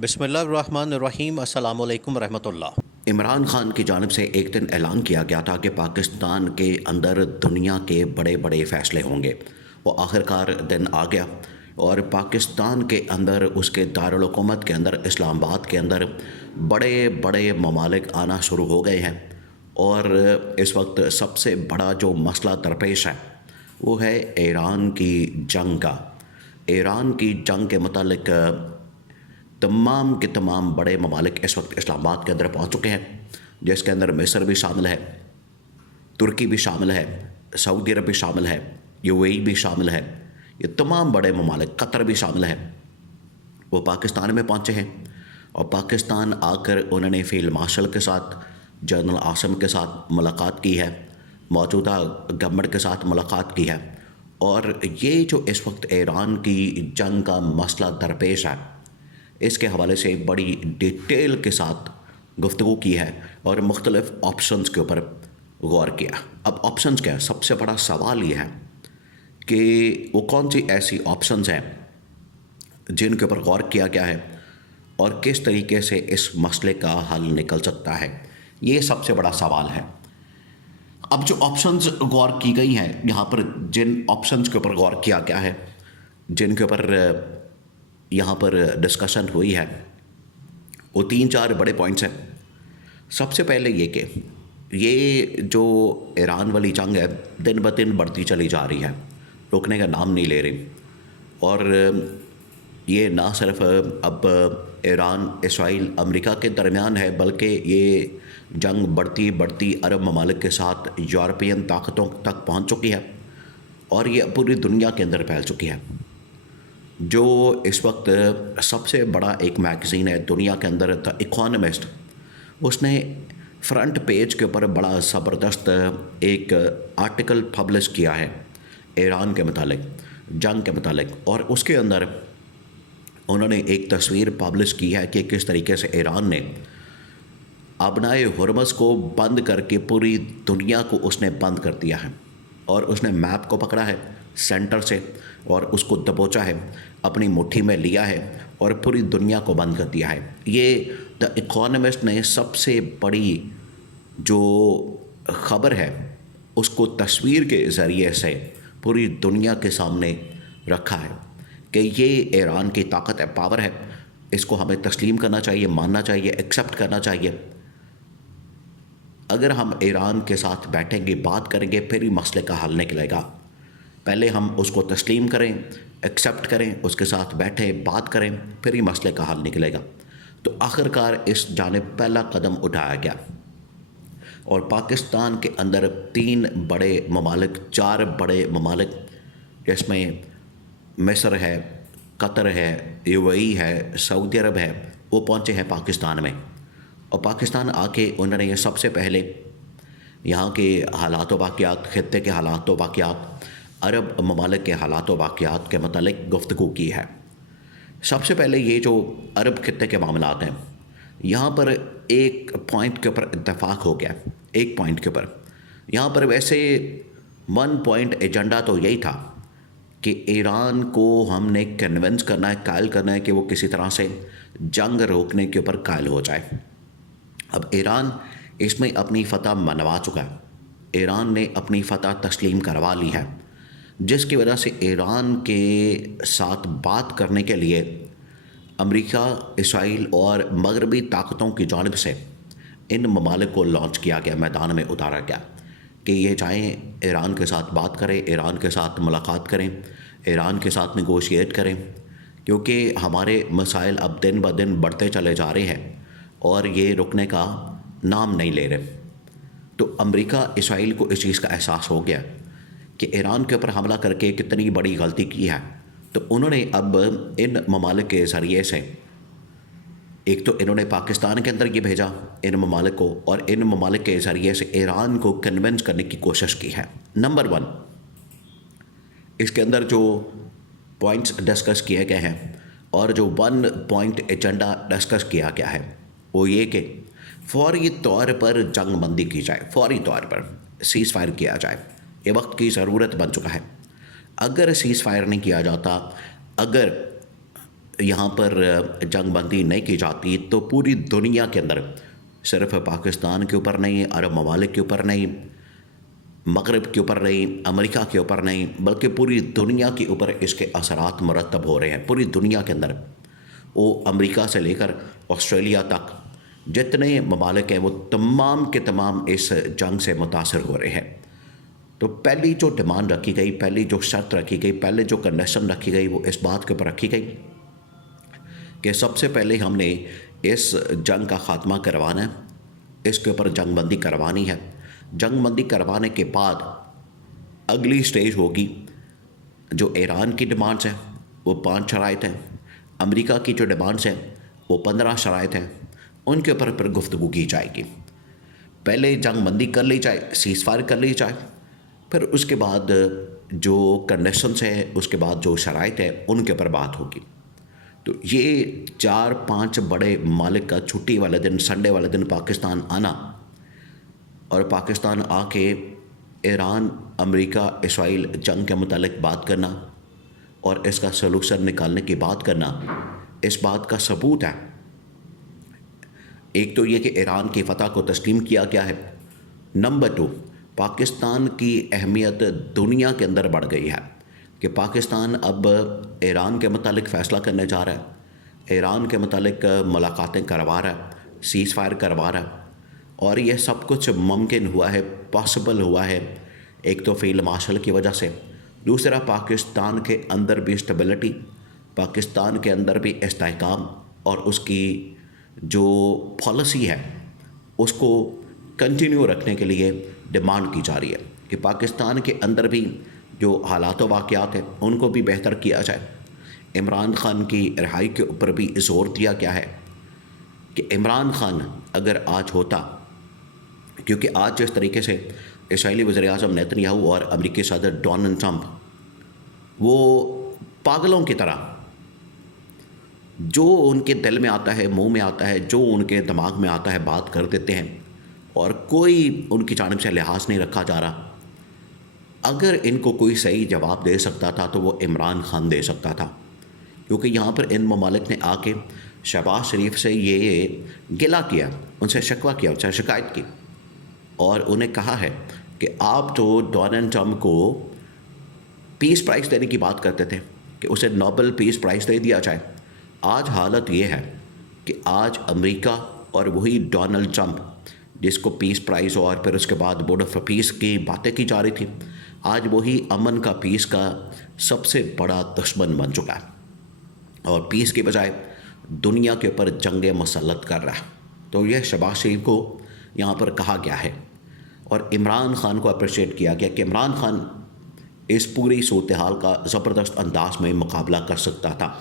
بسم اللہ الرحمن الرحیم۔ السلام علیکم ورحمۃ اللہ۔ عمران خان کی جانب سے ایک دن اعلان کیا گیا تھا کہ پاکستان کے اندر دنیا کے بڑے بڑے فیصلے ہوں گے۔ وہ آخرکار دن آ گیا اور پاکستان کے اندر، اس کے دارالحکومت کے اندر، اسلام آباد کے اندر بڑے بڑے ممالک آنا شروع ہو گئے ہیں۔ اور اس وقت سب سے بڑا جو مسئلہ درپیش ہے وہ ہے ایران کی جنگ کا۔ ایران کی جنگ کے متعلق تمام کے تمام بڑے ممالک اس وقت اسلام آباد کے اندر پہنچ چکے ہیں، جس کے اندر مصر بھی شامل ہے، ترکی بھی شامل ہے، سعودی عرب بھی شامل ہے، UAE بھی شامل ہے، یہ تمام بڑے ممالک، قطر بھی شامل ہے۔ وہ پاکستان میں پہنچے ہیں اور پاکستان آ کر انہوں نے فیلڈ مارشل کے ساتھ، جنرل عاصم کے ساتھ ملاقات کی ہے، موجودہ گورنمنٹ کے ساتھ ملاقات کی ہے۔ اور یہ جو اس وقت ایران کی جنگ کا مسئلہ درپیش ہے، اس کے حوالے سے بڑی ڈیٹیل کے ساتھ گفتگو کی ہے اور مختلف آپشنز کے اوپر غور کیا۔ اب آپشنز کیا ہے؟ سب سے بڑا سوال یہ ہے کہ وہ کون سی ایسی آپشنز ہیں جن کے اوپر غور کیا گیا ہے اور کس طریقے سے اس مسئلے کا حل نکل سکتا ہے، یہ سب سے بڑا سوال ہے۔ اب جو آپشنز غور کی گئی ہیں، یہاں پر جن آپشنز کے اوپر غور کیا گیا ہے، جن کے اوپر یہاں پر ڈسکشن ہوئی ہے، وہ 3-4 بڑے پوائنٹس ہیں۔ سب سے پہلے یہ کہ یہ جو ایران والی جنگ ہے دن بدن بڑھتی چلی جا رہی ہے، رکنے کا نام نہیں لے رہی۔ اور یہ نہ صرف اب ایران، اسرائیل، امریکہ کے درمیان ہے، بلکہ یہ جنگ بڑھتی بڑھتی عرب ممالک کے ساتھ یورپین طاقتوں تک پہنچ چکی ہے اور یہ پوری دنیا کے اندر پھیل چکی ہے۔ جو اس وقت سب سے بڑا ایک میگزین ہے دنیا کے اندر، دا اکانومسٹ، اس نے فرنٹ پیج کے اوپر بڑا زبردست ایک آرٹیکل پبلش کیا ہے ایران کے متعلق، جنگ کے متعلق، اور اس کے اندر انہوں نے ایک تصویر پبلش کی ہے کہ کس طریقے سے ایران نے آبنائے ہرمز کو بند کر کے پوری دنیا کو اس نے بند کر دیا ہے، اور اس نے میپ کو پکڑا ہے سینٹر سے اور اس کو دبوچا ہے، اپنی مٹھی میں لیا ہے اور پوری دنیا کو بند کر دیا ہے۔ یہ دا اکانومسٹ نے سب سے بڑی جو خبر ہے اس کو تصویر کے ذریعے سے پوری دنیا کے سامنے رکھا ہے کہ یہ ایران کی طاقت ہے، پاور ہے، اس کو ہمیں تسلیم کرنا چاہیے، ماننا چاہیے، ایکسیپٹ کرنا چاہیے۔ اگر ہم ایران کے ساتھ بیٹھیں گے، بات کریں گے، پھر ہی مسئلے کا حل نکلے گا۔ پہلے ہم اس کو تسلیم کریں، ایکسیپٹ کریں، اس کے ساتھ بیٹھیں، بات کریں، پھر ہی مسئلے کا حل نکلے گا۔ تو آخرکار اس جانب پہلا قدم اٹھایا گیا اور پاکستان کے اندر 3 بڑے ممالک، 4 بڑے ممالک، جس میں مصر ہے، قطر ہے، UAE ہے، سعودی عرب ہے، وہ پہنچے ہیں پاکستان میں۔ اور پاکستان آ کے انہوں نے سب سے پہلے یہاں کے حالات و واقعات، خطے کے حالات و واقعات، عرب ممالک کے حالات و واقعات کے متعلق گفتگو کی ہے۔ سب سے پہلے یہ جو عرب خطے کے معاملات ہیں، یہاں پر ایک پوائنٹ کے اوپر اتفاق ہو گیا، ایک پوائنٹ کے اوپر۔ یہاں پر ویسے 1 پوائنٹ ایجنڈا تو یہی تھا کہ ایران کو ہم نے کنونس کرنا ہے، قائل کرنا ہے کہ وہ کسی طرح سے جنگ روکنے کے اوپر قائل ہو جائے۔ اب ایران اس میں اپنی فتح منوا چکا ہے، ایران نے اپنی فتح تسلیم کروا لی ہے، جس کی وجہ سے ایران کے ساتھ بات کرنے کے لیے امریکہ، اسرائیل اور مغربی طاقتوں کی جانب سے ان ممالک کو لانچ کیا گیا، میدان میں اتارا گیا کہ یہ جائیں، ایران کے ساتھ بات کریں، ایران کے ساتھ ملاقات کریں، ایران کے ساتھ نیگوشیٹ کریں، کیونکہ ہمارے مسائل اب دن بدن بڑھتے چلے جا رہے ہیں اور یہ رکنے کا نام نہیں لے رہے۔ تو امریکہ، اسرائیل کو اس چیز کا احساس ہو گیا کہ ایران کے اوپر حملہ کر کے کتنی بڑی غلطی کی ہے، تو انہوں نے اب ان ممالک کے ذریعے سے، ایک تو انہوں نے پاکستان کے اندر یہ بھیجا ان ممالک کو، اور ان ممالک کے ذریعے سے ایران کو کنونس کرنے کی کوشش کی ہے۔ نمبر 1، اس کے اندر جو پوائنٹس ڈسکس کیے گئے ہیں اور جو 1 پوائنٹ ایجنڈا ڈسکس کیا گیا ہے، وہ یہ کہ فوری طور پر جنگ بندی کی جائے، فوری طور پر سیز فائر کیا جائے، یہ وقت کی ضرورت بن چکا ہے۔ اگر سیز فائر نہیں کیا جاتا، اگر یہاں پر جنگ بندی نہیں کی جاتی تو پوری دنیا کے اندر صرف پاکستان کے اوپر نہیں، عرب ممالک کے اوپر نہیں، مغرب کے اوپر نہیں، امریکہ کے اوپر نہیں، بلکہ پوری دنیا کے اوپر اس کے اثرات مرتب ہو رہے ہیں۔ پوری دنیا کے اندر وہ امریکہ سے لے کر آسٹریلیا تک جتنے ممالک ہیں وہ تمام کے تمام اس جنگ سے متاثر ہو رہے ہیں۔ تو پہلی جو ڈیمانڈ رکھی گئی، پہلی جو شرط رکھی گئی، پہلے جو کنڈیشن رکھی گئی، وہ اس بات کے اوپر رکھی گئی کہ سب سے پہلے ہم نے اس جنگ کا خاتمہ کروانا ہے، اس کے اوپر جنگ بندی کروانی ہے۔ جنگ بندی کروانے کے بعد اگلی سٹیج ہوگی جو ایران کی ڈیمانڈز ہیں وہ 5 شرائط ہیں، امریکہ کی جو ڈیمانڈز ہیں وہ 15 شرائط ہیں، ان کے اوپر پھر گفتگو کی جائے گی۔ پہلے جنگ بندی کر لی جائے، سیز فائر کر لی جائے، پھر اس کے بعد جو کنڈیشنز ہیں، اس کے بعد جو شرائط ہیں، ان کے اوپر بات ہوگی۔ تو یہ 4-5 بڑے ممالک کا چھٹی والے دن، سنڈے والے دن پاکستان آنا اور پاکستان آ کے ایران، امریکہ، اسرائیل جنگ کے متعلق بات کرنا اور اس کا سلوشن نکالنے کی بات کرنا، اس بات کا ثبوت ہے۔ ایک تو یہ کہ ایران کی فتح کو تسلیم کیا گیا ہے، نمبر 2 پاکستان کی اہمیت دنیا کے اندر بڑھ گئی ہے کہ پاکستان اب ایران کے متعلق فیصلہ کرنے جا رہا ہے، ایران کے متعلق ملاقاتیں کروا رہا ہے، سیز فائر کروا رہا ہے، اور یہ سب کچھ ممکن ہوا ہے، پاسبل ہوا ہے، ایک تو فیلڈ مارشل کی وجہ سے، دوسرا پاکستان کے اندر بھی اسٹیبلٹی، پاکستان کے اندر بھی استحکام اور اس کی جو پالیسی ہے اس کو کنٹینیو رکھنے کے لیے ڈیمانڈ کی جا رہی ہے کہ پاکستان کے اندر بھی جو حالات و واقعات ہیں ان کو بھی بہتر کیا جائے۔ عمران خان کی رہائی کے اوپر بھی زور دیا گیا ہے کہ عمران خان اگر آج ہوتا، کیونکہ آج جس طریقے سے اسرائیلی وزیر اعظم نیتن یاہو اور امریکی صدر ڈونلڈ ٹرمپ وہ پاگلوں کی طرح جو ان کے دل میں آتا ہے، منہ میں آتا ہے، جو ان کے دماغ میں آتا ہے بات کر دیتے ہیں اور کوئی ان کی جانب سے لحاظ نہیں رکھا جا رہا۔ اگر ان کو کوئی صحیح جواب دے سکتا تھا تو وہ عمران خان دے سکتا تھا، کیونکہ یہاں پر ان ممالک نے آ کے شہباز شریف سے یہ گلہ کیا، ان سے شکوہ کیا، ان سے شکایت کی اور انہیں کہا ہے کہ آپ تو ڈونلڈ ٹرمپ کو پیس پرائز دینے کی بات کرتے تھے کہ اسے نوبل پیس پرائز دے دیا جائے۔ آج حالت یہ ہے کہ آج امریکہ اور وہی ڈونلڈ ٹرمپ جس کو پیس پرائز اور پھر اس کے بعد بورڈ آف پیس کی باتیں کی جا رہی تھی، آج وہی امن کا، پیس کا سب سے بڑا دشمن بن چکا ہے اور پیس کے بجائے دنیا کے اوپر جنگیں مسلط کر رہا ہے۔ تو یہ شہباز شریف کو یہاں پر کہا گیا ہے اور عمران خان کو اپریشیٹ کیا گیا کہ عمران خان اس پوری صورتحال کا زبردست انداز میں مقابلہ کر سکتا تھا۔